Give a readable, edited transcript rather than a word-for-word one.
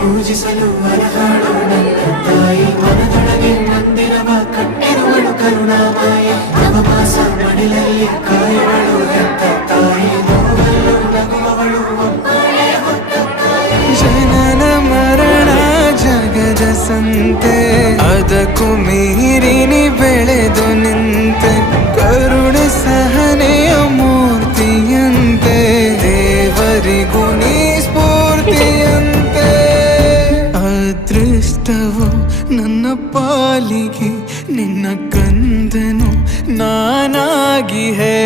ಪೂಜಿಸಲು ಅಲಹಾಡು ನನ್ನ ತಾಯಿ ಮನದೊಳಗೆ ಮಂದಿರವ ಕಟ್ಟಿರುವಳು ಕರುಣಾಮಾಯಿ ನವಮಾಸ ಮಡಿಲಲ್ಲಿ ಕಾಯುವಳು ಹೆತ್ತ ತಾಯಿ ನೋವಲು ನಗುವವಳು ಒಬ್ಬಳೇ ಹೊತ್ತ ತಾಯಿ ಜನನ ಮರಣ ಜಗದ ಸಂತೆ ಅದಕ್ಕೂ ಮೀರಿನಿ ಬೆಳೆದು ನಿಂತೆ ಕರುಣೆ ಸಹನೆಯ ಮೂರ್ತಿಯಂತೆ ದೇವರಿಗೂ ನೀ ಸ್ಫೂರ್ತಿಯಂತೆ ಅದೃಷ್ಟವು ನನ್ನ ಪಾಲಿಗೆ ನಿನ್ನ ಕಂದನು ನಾನಾಗಿ ಹೇ